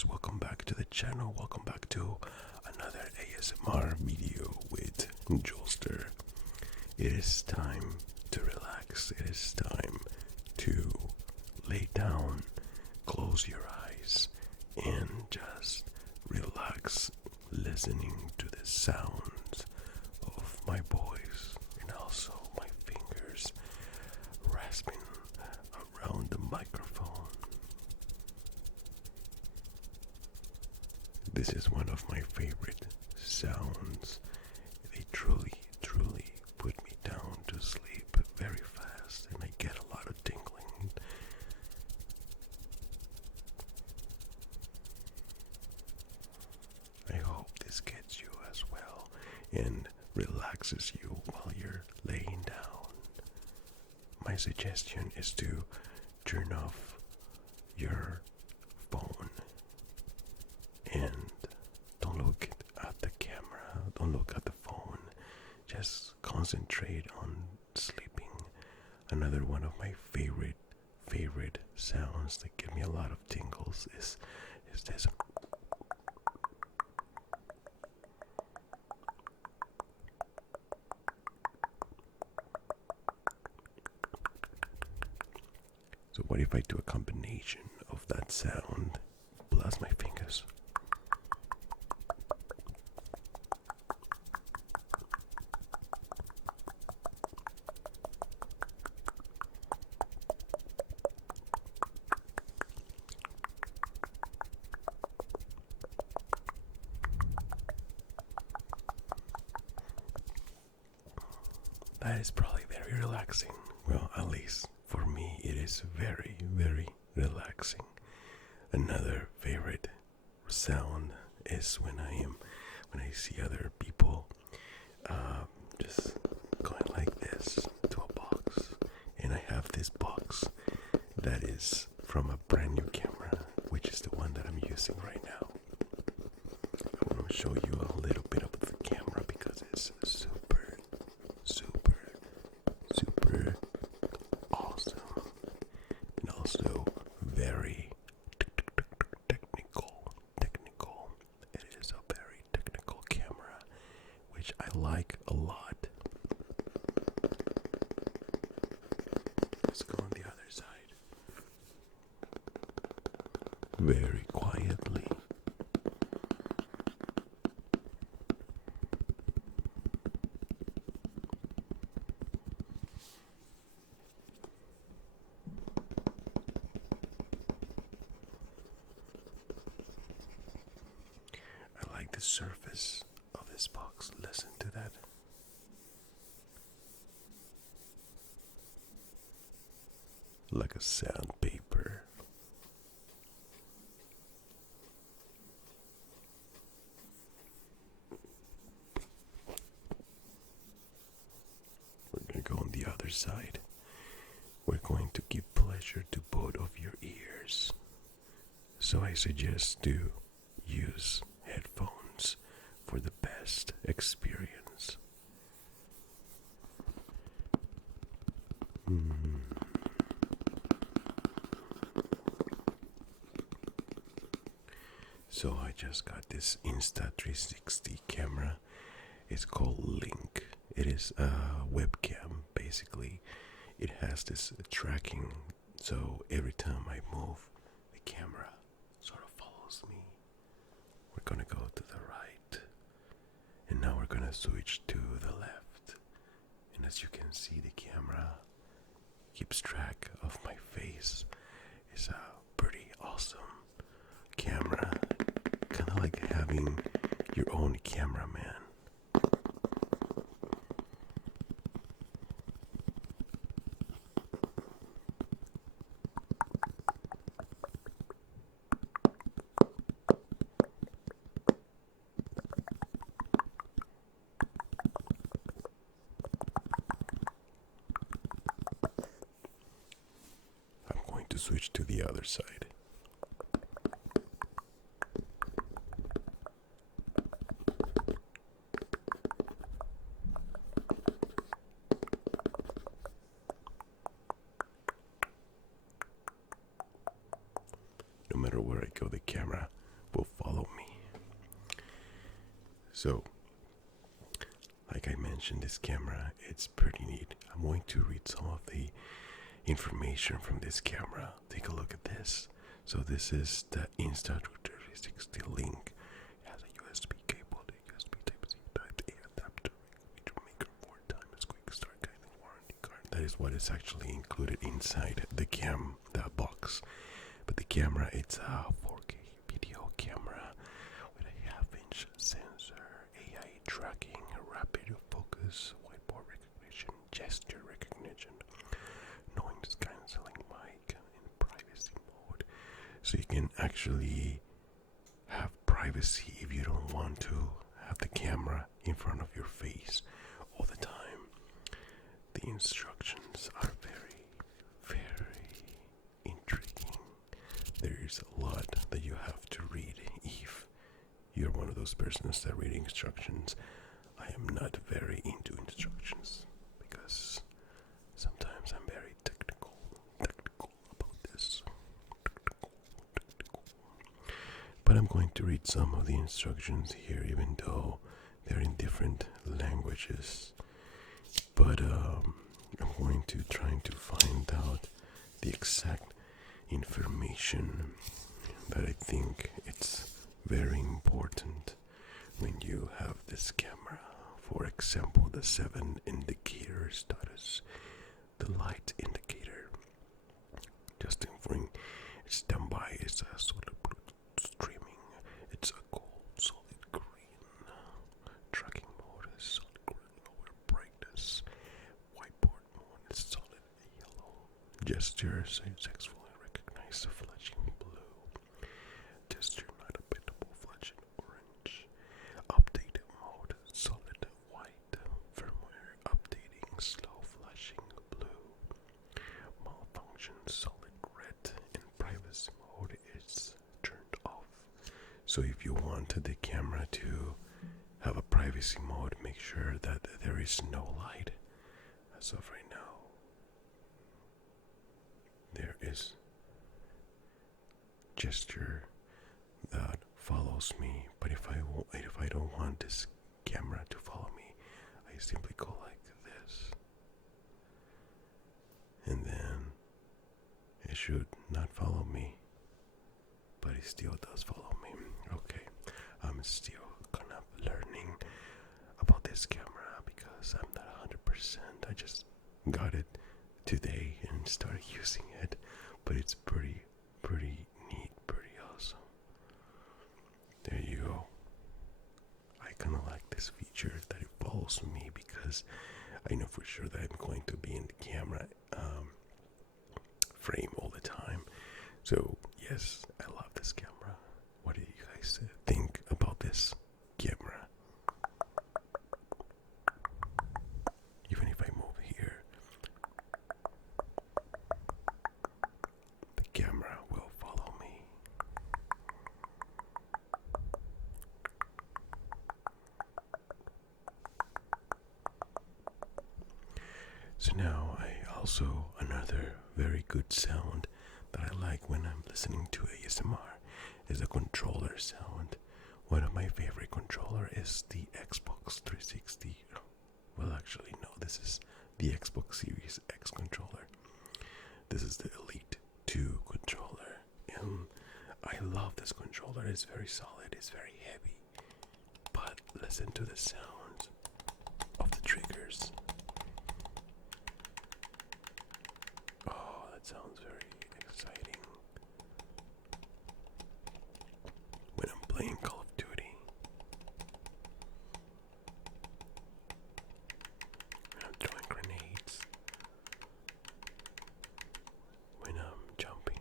guys, welcome back to the channel. Welcome back to another ASMR video with Jolster. It is time to relax. It is time to lay down, close your eyes, and just relax, listening to the sounds of my voice and also my fingers rasping around the microphone. This is one of my favorite sounds. They truly put me down to sleep very fast, and I get a lot of tingling. I hope this gets you as well and relaxes you while you're laying down. My suggestion is to turn off your phone and don't look at the camera, don't look at the phone, just concentrate on sleeping. Another one of my favorite sounds that give me a lot of tingles is this. So what if I do a combination of that sound plus my fingers? That is probably very relaxing. Well, at least for me, it is very relaxing. Another favorite sound is when I see other people just going like this to a box, and I have this box that is from a brand new camera, which is the one that I'm using right now. I want to show you a little bit of the camera because it's super awesome and also very technical. It is a very technical camera, which I like a lot. Let's go on the other side. Very quietly. I like the surface of this box. Listen to that. Like a sandpaper. We're going to go on the other side. We're going to give pleasure to both of your ears. So I suggest to use headphones for the best experience. So I just got this Insta360 camera. It's called Link. It is a webcam, basically. It has this tracking, so every time I move, the camera sort of follows me. We're gonna go to the right, and now we're gonna switch to the left. And as you can see, the camera keeps track of my face. It's a pretty awesome camera, kind of like having your own cameraman. I'm going to switch to the other side. No matter where I go, the camera will follow me. So, like I mentioned, this camera, it's pretty neat. I'm going to read some of the information from this camera. Take a look at this. So this is the Insta360 Link. It has a USB cable, the USB Type-C, Type-A adapter, which will make it 4 times quick start guiding warranty card. That is what is actually included inside the box. But the camera, it's a 4K video camera with a half-inch sensor, AI tracking, rapid focus, whiteboard recognition, gesture recognition, noise cancelling mic in privacy mode. So you can actually have privacy if you don't want to have the camera in front of your face all the time. The instructions are very, very intriguing. There's a lot that you have to read if you're one of those persons that read instructions. I am not very into instructions because sometimes I'm very technical about this. But I'm going to read some of the instructions here, even though they're in different languages. But I'm going to try to find out the exact information that I think it's very important when you have this camera. For example, the 7 indicator status, the light indicator. Just informing, standby is a solid blue streaming. It's a gold solid green. Tracking mode is solid green, lower brightness. Whiteboard mode is solid yellow. Gesture successfully recognize the flashing blue. Gesture not applicable, flashing orange. Update mode solid white. Firmware updating slow flashing blue. Malfunction solid red. And privacy mode is turned off. So if you wanted the camera to have a privacy mode, make sure that there is no light. As of right now, there is gesture that follows me, but if I don't want this camera to follow me, I simply go like this, and then it should not follow me, but it still does follow me. Okay, I'm still kind of learning about this camera because I'm not 100%. I just got it today and started using it, but it's pretty neat, pretty awesome. There you go. I kind of like this feature that it follows me because I know for sure that I'm going to be in the camera frame all the time. So yes, I love this camera. What do you guys think about this camera? Even if I move here, the camera will follow me. So now another very good sound that I like when I'm listening to ASMR is a controller sound. One of my favorite controller is the Xbox 360. Well, actually, no, this is the Xbox Series X controller. This is the Elite 2 controller. And I love this controller. It's very solid, it's very heavy. But listen to the sound of the triggers. Oh, that sounds very exciting. When I'm playing Call of Duty, when I'm throwing grenades, when I'm jumping,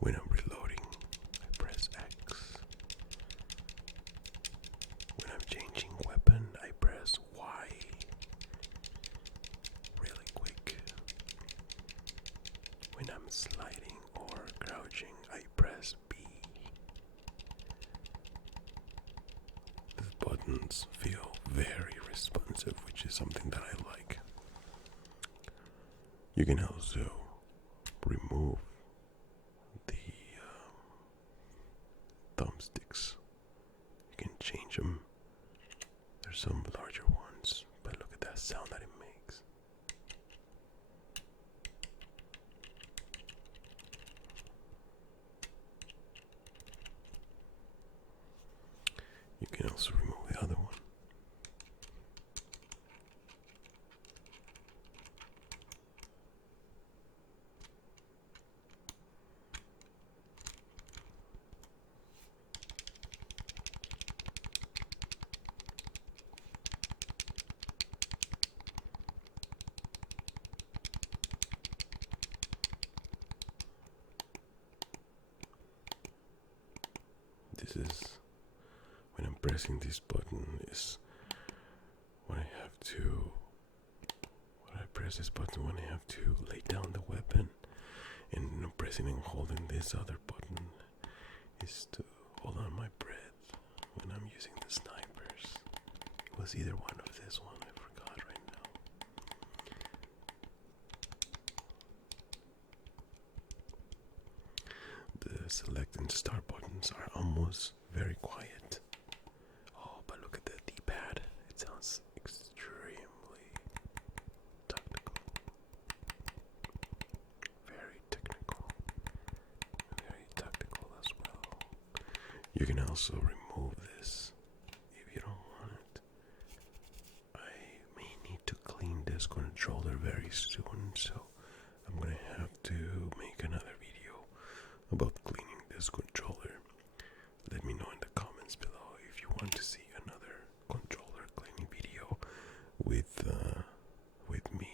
when I'm reloading, I press X. When I'm changing weapon, I press Y. Really quick. When I'm sliding or crouching, I press B. The buttons feel very responsive, which is something that I like. You can also remove thumbsticks. You can change them. There's some larger ones, but look at that sound that it makes. You can also remove the other one. This is when I'm pressing this button is when I have to when I press this button when I have to lay down the weapon, and I'm pressing and holding this other button is to hold on my breath when I'm using the snipers. It was either one of this one, I forgot right now. The select and start buttons are almost very quiet. Oh, but look at the D-pad. It sounds extremely technical. Very technical. Very tactical as well. You can also remove this if you don't want it. I may need to clean this controller very soon, so I'm gonna have to make another video about cleaning this controller. Let me know in the comments below if you want to see another controller cleaning video with me.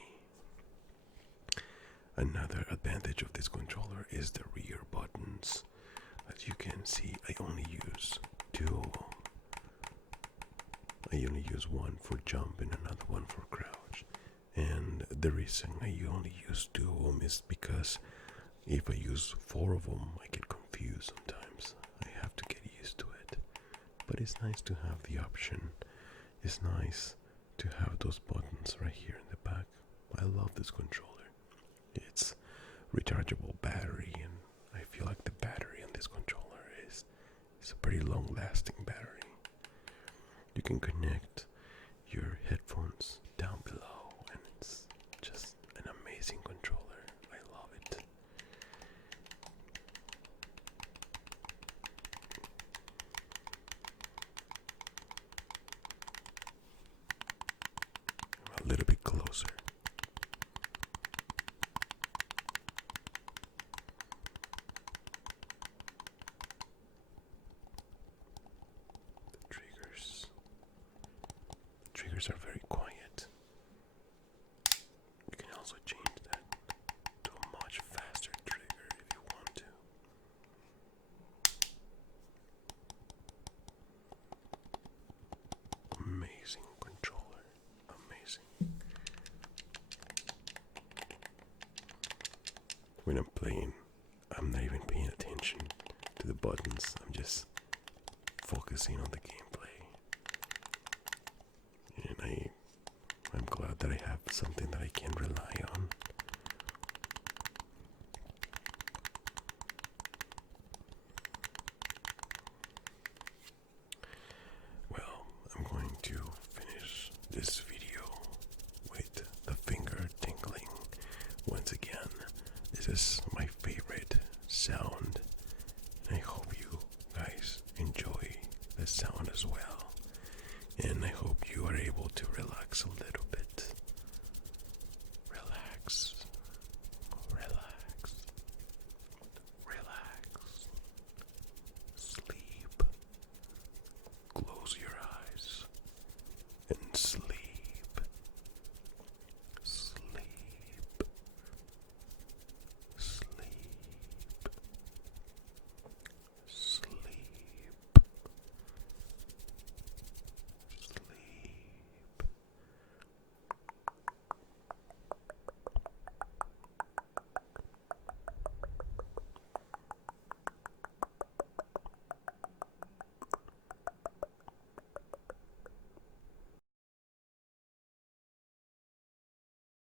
Another advantage of this controller is the rear buttons. As you can see, I only use two of them. I only use one for jump and another one for crouch. And the reason I only use two of them is because if I use four of them, I get confused sometimes. I have to get used to it. But it's nice to have the option. It's nice to have those buttons right here in the back. I love this controller. It's rechargeable battery, and I feel like the battery on this controller is a pretty long lasting battery. You can connect your headphones down below, and it's just an amazing controller. I love it. A little bit closer. Triggers are very quiet. You can also change that to a much faster trigger if you want to. Amazing controller. Amazing. When I'm playing, I'm not even paying attention to the buttons. I'm just focusing on the gameplay. And I'm glad that I have something that I can rely on. Well, I'm going to finish this video with the finger tingling. Once again, this is my favorite sound, and I hope you guys enjoy the sound as well. And I hope you are able to relax a little